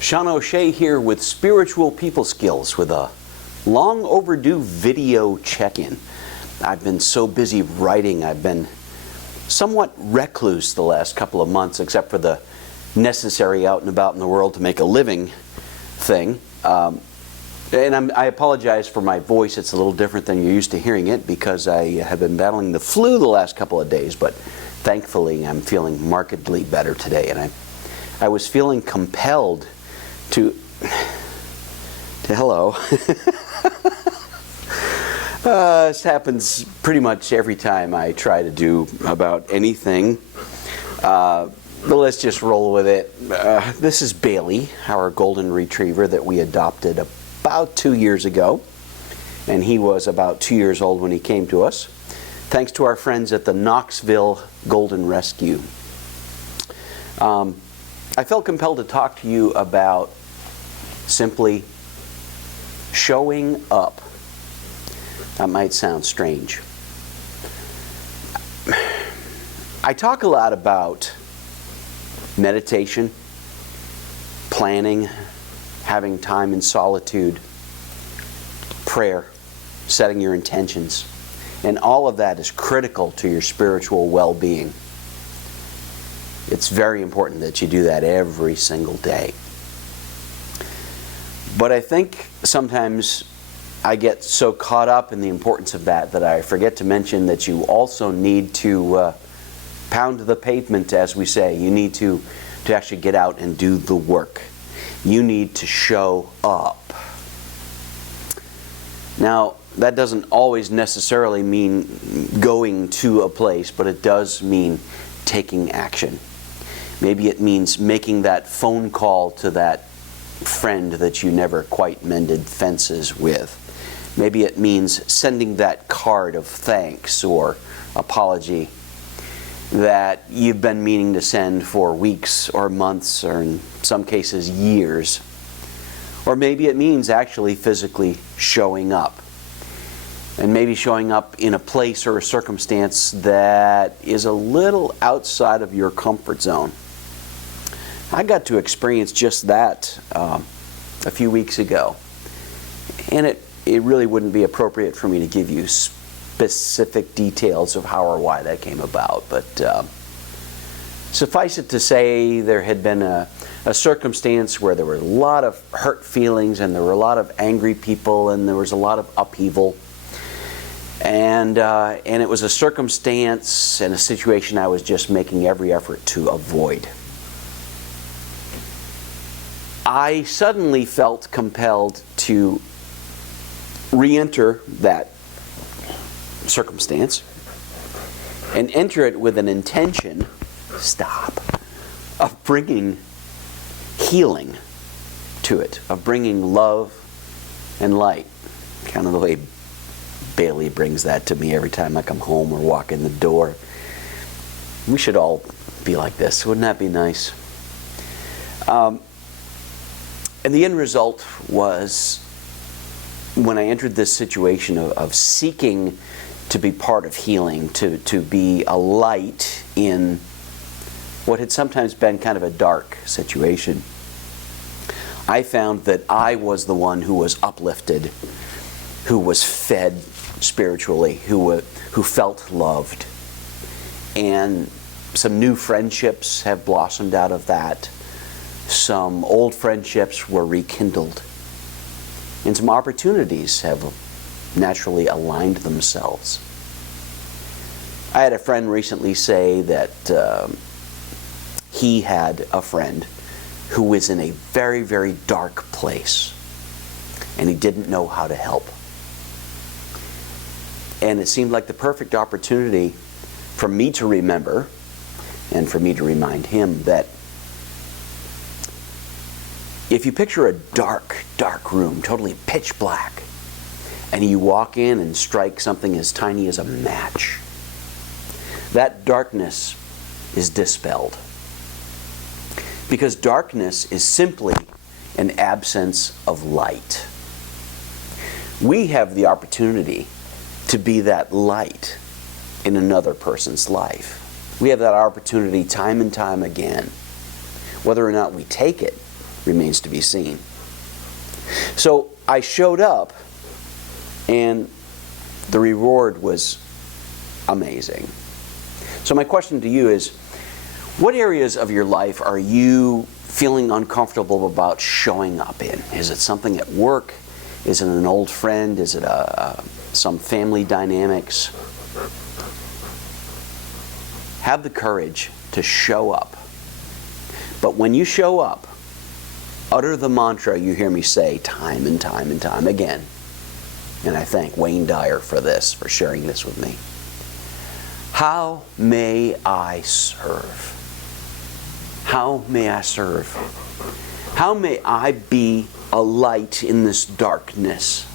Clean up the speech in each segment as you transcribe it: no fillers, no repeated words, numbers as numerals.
Sean O'Shea here with Spiritual People Skills with a long overdue video check-in. I've been so busy writing, I've been somewhat recluse the last couple of months, except for the necessary out and about in the world to make a living thing. I apologize for my voice. It's a little different than you're used to hearing it because I have been battling the flu the last couple of days, but thankfully I'm feeling markedly better today. And I was feeling compelled to hello. This happens pretty much every time I try to do about anything. But let's just roll with it. This is Bailey, our golden retriever that we adopted about 2 years ago. And he was about 2 years old when he came to us. Thanks to our friends at the Knoxville Golden Rescue. I felt compelled to talk to you about simply showing up. That might sound strange. I talk a lot about meditation, planning, having time in solitude, prayer, setting your intentions, and all of that is critical to your spiritual well-being. It's very important that you do that every single day. But I think sometimes I get so caught up in the importance of that I forget to mention that you also need to pound the pavement, as we say. You need to actually get out and do the work. You need to show up. Now, that doesn't always necessarily mean going to a place, but it does mean taking action. Maybe it means making that phone call to that friend that you never quite mended fences with. Maybe it means sending that card of thanks or apology that you've been meaning to send for weeks or months or in some cases years. Or maybe it means actually physically showing up. And maybe showing up in a place or a circumstance that is a little outside of your comfort zone. I got to experience just that a few weeks ago. And it really wouldn't be appropriate for me to give you specific details of how or why that came about. But suffice it to say, there had been a circumstance where there were a lot of hurt feelings and there were a lot of angry people and there was a lot of upheaval. And it was a circumstance and a situation I was just making every effort to avoid. I suddenly felt compelled to re-enter that circumstance and enter it with an intention, of bringing healing to it, of bringing love and light. Kind of the way Bailey brings that to me every time I come home or walk in the door. We should all be like this. Wouldn't that be nice? And the end result was, when I entered this situation of seeking to be part of healing, to be a light in what had sometimes been kind of a dark situation, I found that I was the one who was uplifted, who was fed spiritually, who felt loved. And some new friendships have blossomed out of that. Some old friendships were rekindled. And some opportunities have naturally aligned themselves. I had a friend recently say that he had a friend who was in a very, very dark place. And he didn't know how to help. And it seemed like the perfect opportunity for me to remember and for me to remind him that if you picture a dark, dark room, totally pitch black, and you walk in and strike something as tiny as a match, that darkness is dispelled. Because darkness is simply an absence of light. We have the opportunity to be that light in another person's life. We have that opportunity time and time again. Whether or not we take it remains to be seen. So I showed up, and the reward was amazing. So my question to you is, what areas of your life are you feeling uncomfortable about showing up in? Is it something at work? Is it an old friend? Is it some family dynamics? Have the courage to show up. But when you show up, utter the mantra you hear me say time and time and time again. And I thank Wayne Dyer for this, for sharing this with me. How may I serve? How may I serve? How may I be a light in this darkness?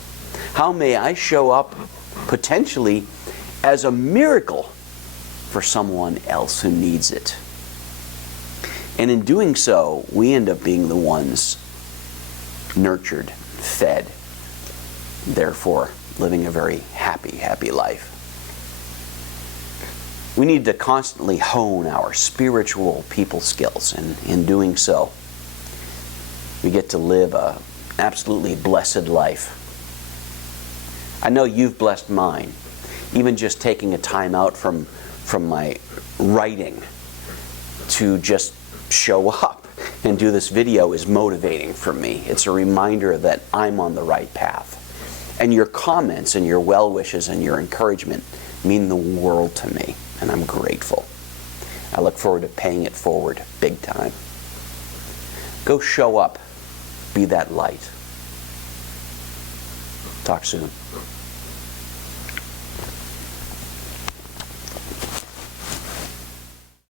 How may I show up potentially as a miracle for someone else who needs it? And in doing so, we end up being the ones nurtured, fed, therefore living a very happy, happy life. We need to constantly hone our spiritual people skills, and in doing so, we get to live a absolutely blessed life. I know you've blessed mine. Even just taking a time out from my writing to just show up and do this video is motivating for me. It's a reminder that I'm on the right path. And your comments and your well wishes and your encouragement mean the world to me, and I'm grateful. I look forward to paying it forward big time. Go show up. Be that light. Talk soon.